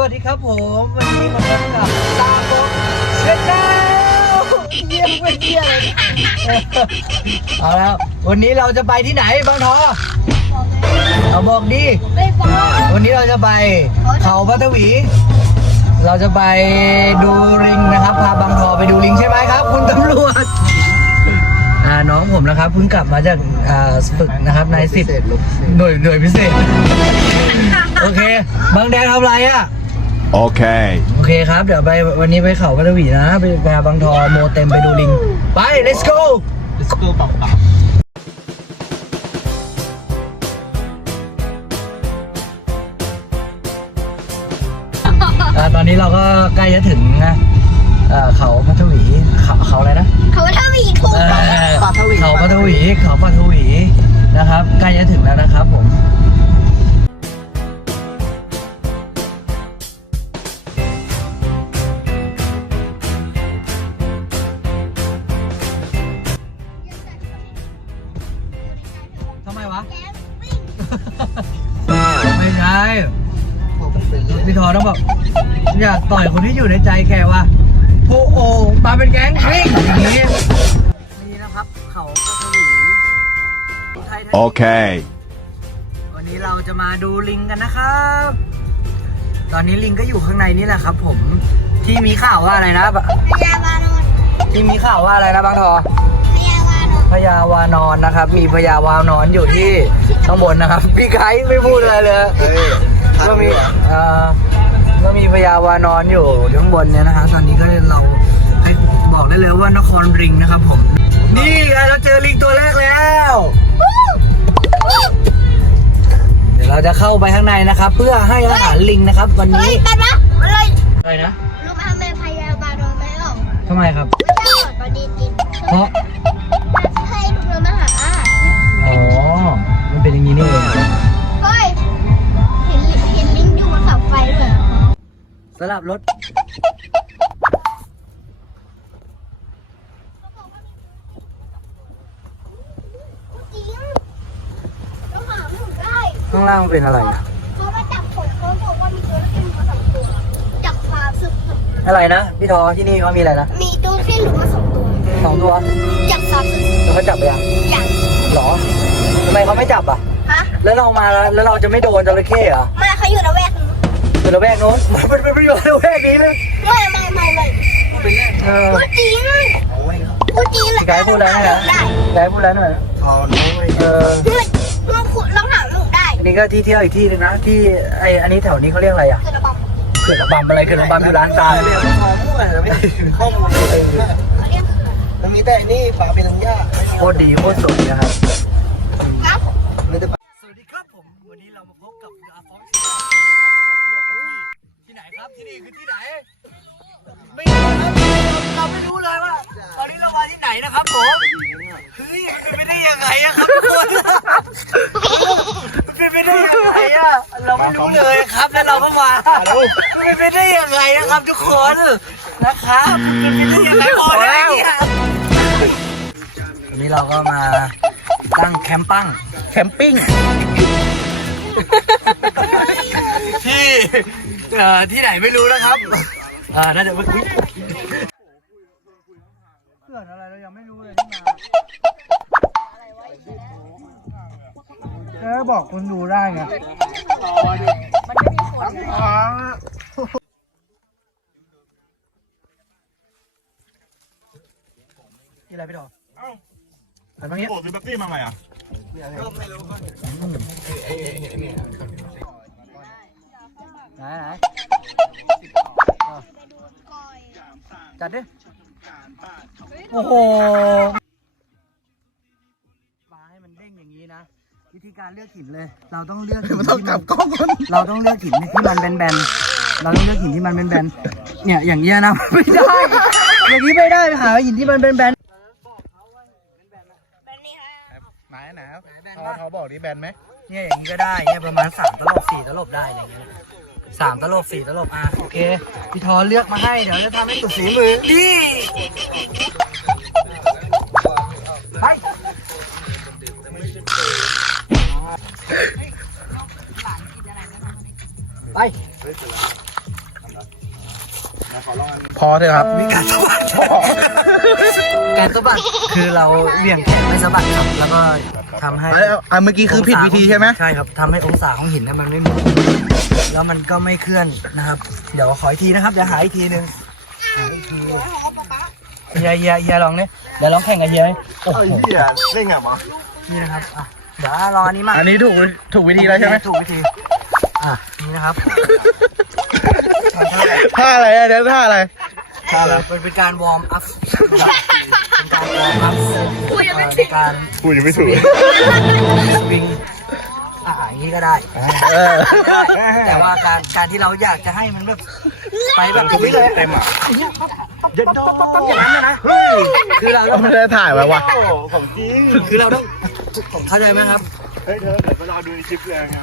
วัสดีครับผม วันนี้มาพบกับตาโบเชนแนลเยี่ยมเว้ยเยี่ยเลยเอาแล้ววันนี้เราจะไปที่ไหนบางทอเอาบอกดิไม่บอกวันนี้เราจะไปเขาพัทวี เราจะไปดูลิงนะครับพาบางทอไปดูลิงใช่ไหมครับ คุณตำรวจอ่าน้องผมนะครับเพิ่งกลับมาจากอ่าฝึกนะครับนายสิบหน่วยหน่วยพิเศษ โอเค บางแดงทำไรอะ Okay. โอเคครับ เดี๋ยวไปวันนี้ไปเขาพัทวีนะ ไปไปหาบางทอโมเต็มไปดูลิง ไป let's go let's go ปักปักตอนนี้เราก็ใกล้จะถึงนะเอ่อเขาพัทวีเขาเขาอะไรนะ เขาถ้ามีถูกเอ่อเขาพัทวี เขาพัทวีนะครับใกล้จะถึงแล้วนะครับผม ไมวะ ไม่ใช่พี่ทอต้องบอกอยากต่อยคนที่อยู่ในใจแกว่าโพโอมาเป็นแก๊งวิ่งอย่างนี้นี่นะครับเขาพัทวีไทยแท้ Okay. วันนี้เราจะมาดูลิงกันนะครับ ตอนนี้ลิงก็อยู่ข้างในนี่แหละครับ ผมที่มีข่าวว่าอะไรนะพยาบาลนอนที่มีข่าวว่าอะไรนะบางทอ พยาบาลนอนพญาวานอนนะครับ มีพญาวานอนอยู่ที่ข้างบนนะครับ พี่ไกด์ไม่พูดอะไรเลยก็มีเอ่อก็มีพญาวานอนอยู่ข้างบนเนี่ยนะครับตอนนี้ก็เราให้บอกได้เลยว่านครริงนะครับผม นี่ไงเราเจอลิงตัวแรกแล้ว เดี๋ยวเราจะเข้าไปข้างในนะครับ เพื่อให้อาหารลิงนะครับ วันเฮ้นี้ยแป๊บนะอะไรอะไรนะรู้ไหมทำไมพยาบาลนอนไม่ออกทำไมครับ ไม่ใช่หมดตอนดีกินเพราะให้ลูกเรือมาหาอ๋อ มันเป็นอย่างนี้นี่เอง เฮ้ยเห็นเห็นลิงอยู่บนเสาไฟด้วยสลับรถ จริงต้องหาลูกได้ข้างล่างมันเป็นอะไรอะเขามาจับผมเขาบอกว่ามีตัวแล้วเป็นมาสองตัวจับปลาสุดอะไรนะ พี่ทอที่นี่เขามีอะไรนะ มีตัวแค่หลุมมาสองตัว สองตัวจับปลาสุดแล้วเขาจับไปยังอย่างหรอทำไมเขาไม่จับอะฮะแล้วเรามาแล้วแล้วเราจะไม่โดนจระเข้เหรอมาเขาอยู่ระแวกนู้นเป็นระแวกโน้นมันเป็นประโยชน์ระแวกนี้เลยไม่ไม่ไม่ไม่เออพูดจริงพูดจริงเลยพี่ไกด์พูดอะไรนะได้ไกด์พูดอะไรหน่อยนะเออเฮ้ยลองขุดลองหาลูกได้อันนี้ก็ที่เที่ยวอีกที่หนึงนะที่ไออันนี้แถวนี้เขาเรียกอะไรอะ คือระบำเขื่อนระบำอะไรเขื่อนระบำอยู่ร้านตาลเรียกว่าข้อมูลแต่ไม่ถึงข้อมูลเลยเขาเรียก มันมีแต่ไอ้นี่ฝาเป็นลังย่าโคตรดีโคตรสวยนะครับครับมันจะสวัสดีครับผม วันนี้เรามาพบกับอาฟองที่ไหนครับที่นี่คือที่ไหน ไม่รู้ครับเราไม่รู้เลยว่าตอนนี้เรามาที่ไหนนะครับผมเฮ้ยมันเป็นไปได้ยังไงอะครับทุกคนมันเป็นไปได้ยังไงอะเราไม่รู้เลยครับแล้วเราก็มามันเป็นไปได้ยังไงอะครับทุกคนนะครับมันเป็นไปได้ยังไงพอแล้ว วันนี้เราก็มาตั้งแคมปังแคมปิ้งที่เอ่อที่ไหนไม่รู้นะครับอ่าน่าจะเมื่อกี้เกิดอะไรเรายังไม่รู้เลยที่มาเออบอกคนดูได้ไงมันไม่มีคนนี่อะไรพี่ดอก หันมาเงี้ยโอ้ซื้อแป๊บซี่มาใหม่อะไหนไหนจัดดิ โอ้โหปลาให้มันเด้งอย่างนี้นะ วิธีการเลือกหินเลย เราต้องเลือกหินที่มันเราต้องเลือกหินที่มันแบนๆ เราต้องเลือกหินที่มันแบนๆ เนี่ยอย่างเงี้ยนะไม่ได้ อย่างนี้ไม่ได้หาหินที่มันแบนแบบนี้ครับ ไห นไหนครับเขาเขาบอกดิแบนไหมๆเนี่ยอย่างนี้ก็ได้เนี่ยประมาณสามตลบสี่ตลบได้อะไรอย่างเงี้ยสามตลบสี่ตลบอะโอเคพี่ทอเลือกมาให้เดี๋ยวจะทำให้สุดฝีมือดีไปไปพอเถอะครับมีการสะบัด การสะบัดคือเราเหวี่ยงแขนไม่สะบัดครับแล้วก็ทำให้แล้วอะเมื่อกี้คือผิดวิธีใช่ไหมใช่ครับทำให้องศาของหินนั้นมันไม่หมุนแล้วมันก็ไม่เคลื่อนนะครับ เดี๋ยวขออีกทีนะครับเดี๋ยวหาอีกทีหนึงหาอีกทีเฮียเฮียเฮียลองเนี่ยเดี๋ยวลองแข่งกับเฮียไหมโอ้โหเล่นไงวะนี่นะครับอะเดี๋ยวรออันนี้มาอันนี้ถูกถูกวิธีแล้วใช่ไหมถูกวิธีอะนี่นะครับท่าอะไรอะเดี๋ยวท่าอะไรท่าอะไรเป็นเป็นการวอร์มอัพเป็ นการวอร์มอัพเป็นการพูดยังไม่ถูกสวิงอ่าอย่างนี้ก็ได้เออได้ แต่ว่าการการที่เราอยากจะให้มันแบบไปแบบนี้เลยเต็มอะเย็นป๊อปป๊อปป๊อปอย่างนั้นเลยนะคือเราต้องไม่ได้ถ่ายไว้ว่ะโอ้ของจริงคือเราต้องเข้าใจไหมครับเฮ้ยเธอเดี๋ยวไปรอดูในคลิปเลยไง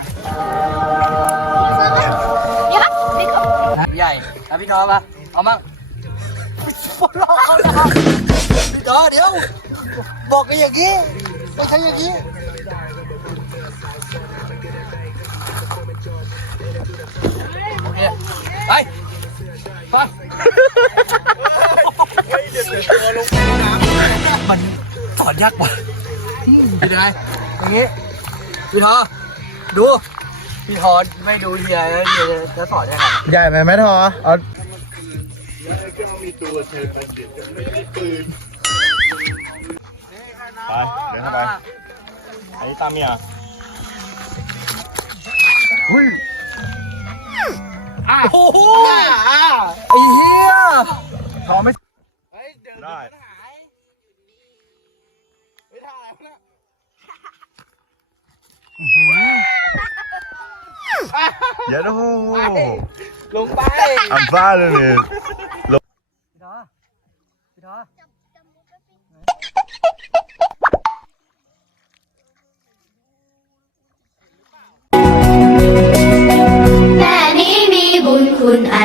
ใหญ่แล้วพี่จอปะเอามั่งรอเอาแล้วพี่จอเดี๋ยว บอกกันอย่างนี้ไม่ใช่อย่างนี้โอเคไปไปมันสอนยากกว่าอืมเป็นไงอย่างนี้พี่ทอดูพี่ทอไม่ดูเฮียแล้วเฮียจะสอนยังไงใหญ่ไหมแม่ทอเอา ไปเดินเข้าไปอันนี้ตามเมียโอ้โหไอ้เฮียทอไม่ได้เดี๋ยวโอ้โหลงไปอัมฟ้าเลยเนี่ยพี่ทอพี่ทอ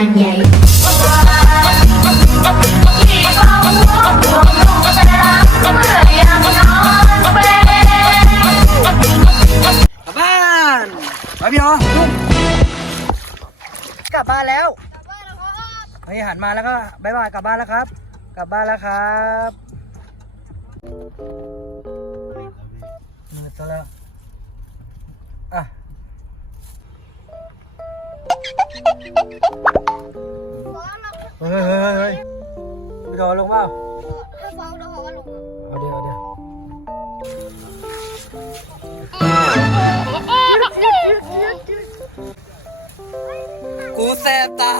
ญคุณอันใหญ่กลับบ้านไปพี่ทอลุกกลับบ้านแล้วเฮ้ยหันมาแล้วก็บายบายกลับบ้านแล้วครับ กลับบ้านแล้วครับมืดซะแล้วอะ เฮ้ยเฮ้ยเฮ้ยเฮ้ยพี่ทอลงเปล่าถ้าฟ้องแล้วเขาก็ลงเอาเดี๋ยวเอาเดี๋ยวกูแสบตา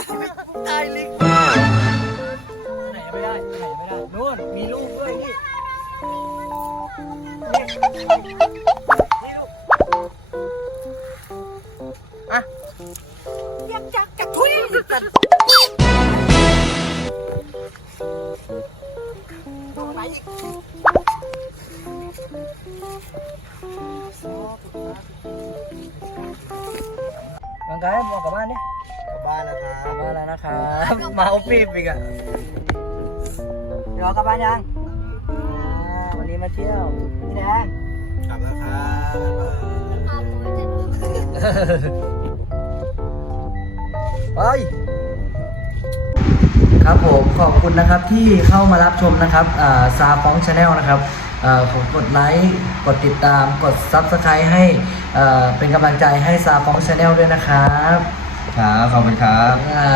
ตายลิงไหนไม่ได้ไหนไม่ได้นู่นมีลูกด้วยนี่นี่ลูกอะ อยากจักจักทุยจักไปอีกร่างกายบอกกลับบ้านดิกลับบ้านนะคกรัลับบบ้านแล้วนะครับ มาเอาปีบอีกอะเดี๋ยวกลับบ้านยังอ่าวันนี้มาเที่ยวพี่แดง กลับแล้วครับ ไป ครับผมขอบคุณนะครับที่เข้ามารับชมนะครับซาฟองชาแนลนะครับอ่าผมกดไลค์กดติดตามกด Subscribe ให้อ่าเป็นกำลังใจให้ซาฟองชาแนลด้วยนะครับ ครับ ขอบคุณครับอ่า